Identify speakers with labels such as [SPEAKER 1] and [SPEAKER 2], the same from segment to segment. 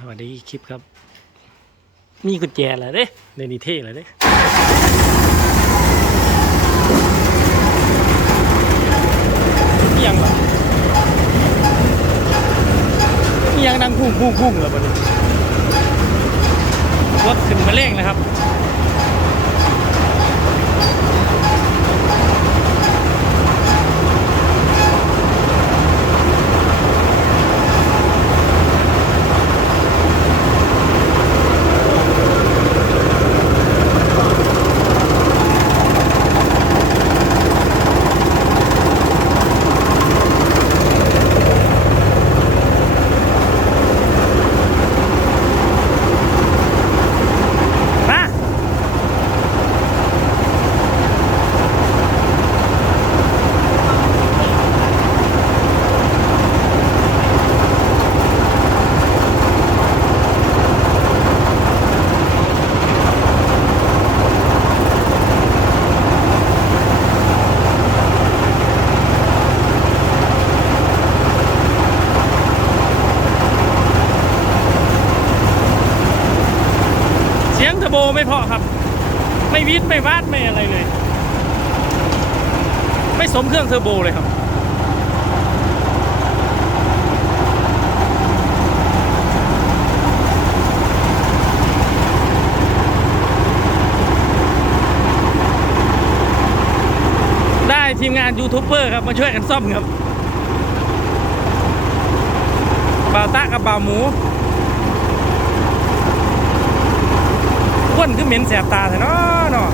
[SPEAKER 1] สวัสดีคลิปครับ มีกุญแจแล้วเด้ในนิเท่แล้วเด้ยังล่ะอิหยังดังพุ่งพุ่งพุ่งเลยบัดนี้รถขึ้นมาเร่งนะครับ เสียงเทอร์โบไม่พอครับ ไม่วิดไม่วาดไม่อะไรเลย ไม่สมเครื่องเทอร์โบเลยครับได้ทีมงานยูทูบเบอร์ครับ มาช่วยกันซ่อมครับบ่าวตะกับบ่าวหมูอ้ว นคือเหม็นแสบตาแต่เนาะเนาะ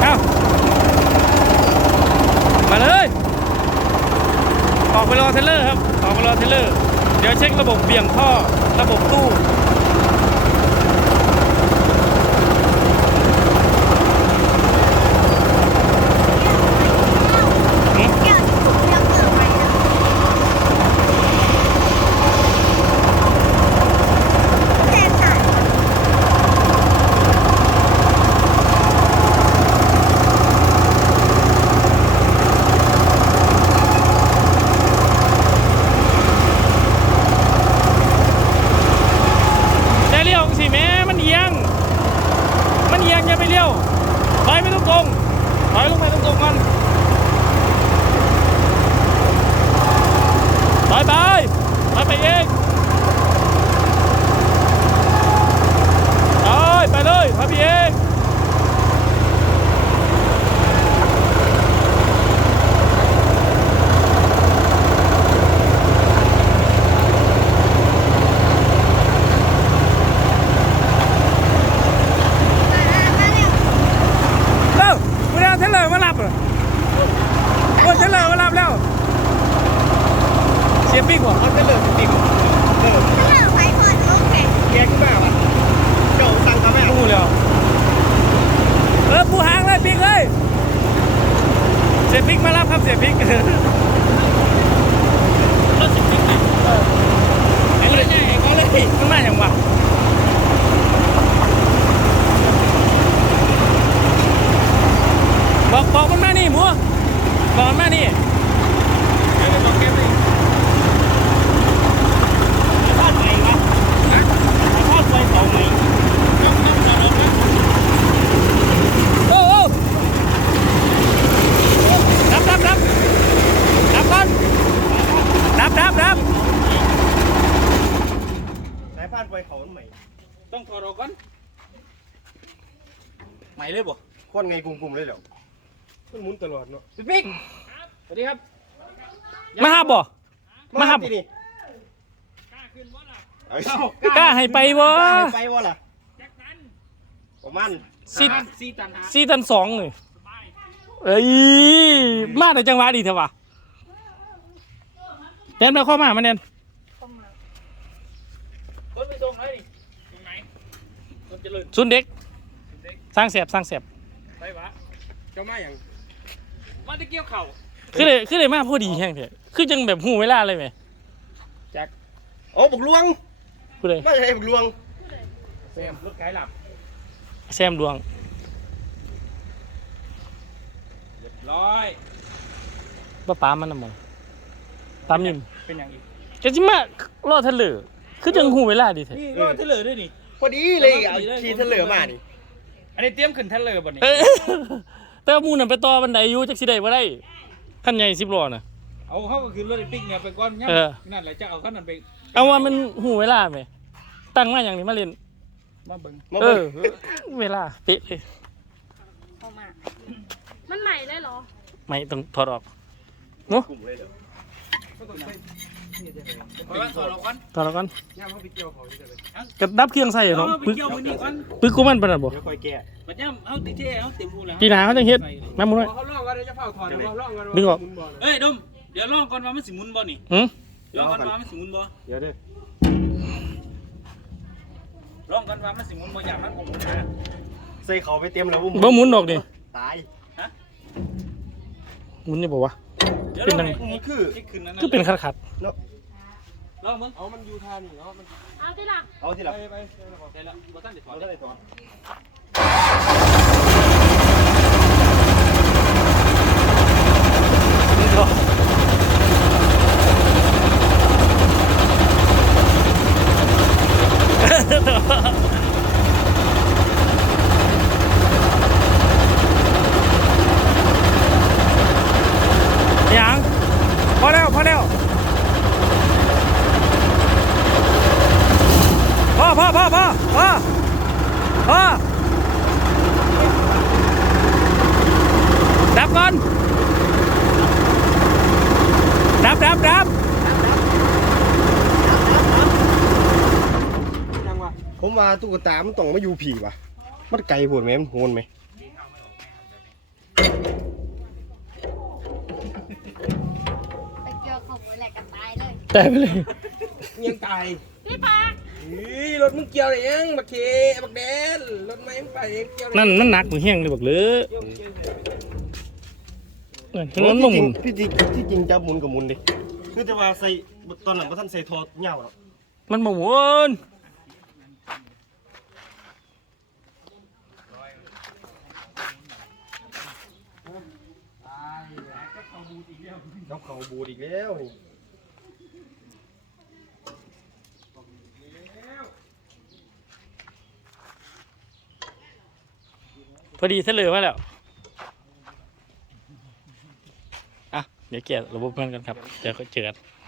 [SPEAKER 1] เอามาเลย ออก ไปรอเทเลอร์ครับออกไปรอเทเลอร์ เดี๋ยวเช็คระบบเบี่ยงท่อ ระบบตู้ หืมแต่เลี้ยวสิแม่มันเอียง มันเอียงอย่าไปเลี้ยวถอยไปตรงตรงๆถอยลงไปตรงตรงๆก่อนถอยไปถอยไปเองถอยไปเลยถอยไปเองเร็วกูได้เอาเทรลเลอร์มารับเหรอโอ้เทรลเลอร์มารับแล้ว เสียปิ๊กว่ะ
[SPEAKER 2] เอาเทเลอร์ติดเออแกขึ้นมาว่ะเจ้าสั่งเขาไหม
[SPEAKER 1] ปูแล้วเออปูหางเลยปิ๊กเลยเสียปิ๊กมารับครับเสียปิ๊กรถเสียปิ๊กนะ
[SPEAKER 2] ไอ้เลยไอ้ก็เลย
[SPEAKER 1] มันมาอย่างวะบอกบอกมันมานี่หมัวบอกมันมานี่
[SPEAKER 2] เดี๋ยวต้องเก็บเลยไอ้ทอดไงวะฮะไอ้ทอดไฟเผาไงต้องต้องจะลงนะ
[SPEAKER 1] โอ้โอ้รับรับรับรับก่อนรับรับรับ
[SPEAKER 2] สายพานไฟเขาใหม่
[SPEAKER 1] ต้องถอดออกก่อนให ม่เลยบ่
[SPEAKER 2] ควนไงกลุ่มๆเลยเหรอมันหมุนตลอดเนาะ
[SPEAKER 1] พี่ปิ๊ก
[SPEAKER 2] สวัสดีครับ
[SPEAKER 1] มาหาบ่ มาครับ
[SPEAKER 2] ที่นี่เอ้ย
[SPEAKER 1] กล้าให้ไปบ่
[SPEAKER 2] กล้าให้ไปวะล่ะประมาณ
[SPEAKER 1] สิ
[SPEAKER 2] สี่ตันหา
[SPEAKER 1] สี่ตันสองเลยเอ้ยมาในจังหวะดีเถอะวะแนนไปข้อมามาแนน
[SPEAKER 2] คนไปส่งเลยตรงไหน
[SPEAKER 1] ศูนย์เด็ก สร้างแสบสร้างแสบ
[SPEAKER 2] ค
[SPEAKER 3] ไปวะ
[SPEAKER 2] เจ้ามาอย่าง
[SPEAKER 3] มาตะเกียวเข่า
[SPEAKER 1] คือเลยคือเลยมาพอดีแห้งเถอะคือจังแบบหูเวลาเลยไหม
[SPEAKER 2] โอ้บุกลวง
[SPEAKER 1] กูเลย
[SPEAKER 2] มาจากไหนบุกลวง
[SPEAKER 3] เซมรถไกด์หลับ
[SPEAKER 1] แซมดวง
[SPEAKER 3] เรียบร้อย
[SPEAKER 1] ป้าป้ามันน่ะมองตามยิม
[SPEAKER 3] เป็นอย่างอีก
[SPEAKER 1] จะจิมารอทะเลคือจังหูเวลาดีเถอะ
[SPEAKER 3] นี่รอดเทเลอร์ด้วยนี่
[SPEAKER 2] พอดีเลยเอาขี่เฉลือมานี่
[SPEAKER 3] อันนี้เตรียมขึ้นเทเลอร์บ่นี่
[SPEAKER 1] เออแต่ว่าหมูนั่นไปต่อบันไดอยู่จักสิได้บ่ได้คันใหญ่สิบล้อน่ะ
[SPEAKER 3] เอาเข้าก็คือรถไอ้ปิ๊กเนี่ยไปก่อนงั้น
[SPEAKER 1] เออ
[SPEAKER 3] นั่นแหละจะเอาขั้นนั้นไป
[SPEAKER 1] เอาว่ามันหูเวลาไหมตั้งมาอย่างนี้มาเล่น
[SPEAKER 3] มาเบิ่ง
[SPEAKER 2] มา
[SPEAKER 1] เอ
[SPEAKER 2] เบิ่ง
[SPEAKER 1] อเวลาเป๊ะเลย
[SPEAKER 4] เข้ามา มันใหม่เลยเหรอ
[SPEAKER 1] ไม่ต้องถอดออก
[SPEAKER 2] กลุ่มเลยเด้อ
[SPEAKER 3] เพราะว่าถอดออกก่อน
[SPEAKER 1] ถอ ดออกก่อน
[SPEAKER 2] ย่ามาไปเกี่ยวเขา
[SPEAKER 1] กระดับเครื่องใส่
[SPEAKER 3] เอา
[SPEAKER 1] เนาะ
[SPEAKER 3] ไป
[SPEAKER 1] ปึก
[SPEAKER 3] เกี่ยวมือนี่ก่อน
[SPEAKER 1] ปึกกูมันปานนั้นบ่
[SPEAKER 2] เดี๋ยวคอยแก้
[SPEAKER 3] บัดนี้เอาติเท่เอาเต็มรูแล้ว
[SPEAKER 1] ปีหน้าเขาจังเฮ็ดมาหมุนไว้
[SPEAKER 2] เขาลอกว่าจะเผาถอดเขาลอกว่า
[SPEAKER 1] ดึงออก
[SPEAKER 3] เอ้ยดมเดี๋ยวลองก่อนว่ามันสิหมุนบ่นี่
[SPEAKER 1] หืม
[SPEAKER 3] ลองก่อนว่ามันสิหมุนบ่
[SPEAKER 2] เดี๋ยวเด้อ
[SPEAKER 3] ลองก่อนว่ามันสิหมุนบ่อย่างมันบ่มุนนะ
[SPEAKER 2] ใส่เขาไปเต็มแล้ว
[SPEAKER 1] บ่หมุนดอกนี่
[SPEAKER 2] ตาย
[SPEAKER 1] หมุนนี่บ่วะ
[SPEAKER 3] เดี๋ยว
[SPEAKER 1] เป็น
[SPEAKER 3] ล
[SPEAKER 1] จั
[SPEAKER 3] องให้
[SPEAKER 2] นี่คือ
[SPEAKER 1] คือเป็นขัดขัด
[SPEAKER 3] ลองมึง
[SPEAKER 2] เอามันอยู่ทานี่เอามัน
[SPEAKER 4] เอาที่หลัง
[SPEAKER 2] เอาที่หลัง
[SPEAKER 3] ไปไปได้แล้วบ่ทันได้ถอ
[SPEAKER 2] เอา
[SPEAKER 3] ด
[SPEAKER 2] ได้
[SPEAKER 3] ได้
[SPEAKER 2] ถอด
[SPEAKER 1] ๆยังพอแล้วพอแล้วพอพอพอพอพอพอดับก่อนดับดับดับ
[SPEAKER 2] ผมว่าตุ๊กตามันต้องมาอยู่ผีว่ะมันไกลปวดไหมมันโหนไหม
[SPEAKER 4] ตะเกียวเขาแหลกกันตายเลย
[SPEAKER 1] แต่ไปเลย
[SPEAKER 2] ยังตาย
[SPEAKER 4] พี่ปา
[SPEAKER 2] นี่รถมึงเกี่ยวเองบักเคบักแดนรถไม่ไปเองเกี่ยว
[SPEAKER 1] นั่นนั่นหนักมือแห้งเลยบอกเลยนั่นถนนบ่หมุน
[SPEAKER 2] พี่จริงที่จริงจะหมุนกับหมุนดิคือจะว่าใส่ตอนหลังพระท่านใส่ทอเงาแล้ว
[SPEAKER 1] มันบ่หมุน
[SPEAKER 2] น้องเขาบูดอีกแล้ว
[SPEAKER 1] พอดีเสลอมาแล้ว อะ เดี๋ยวแกะระบบเพื่อนกันครับ เดี๋ยวเขาเจอกัน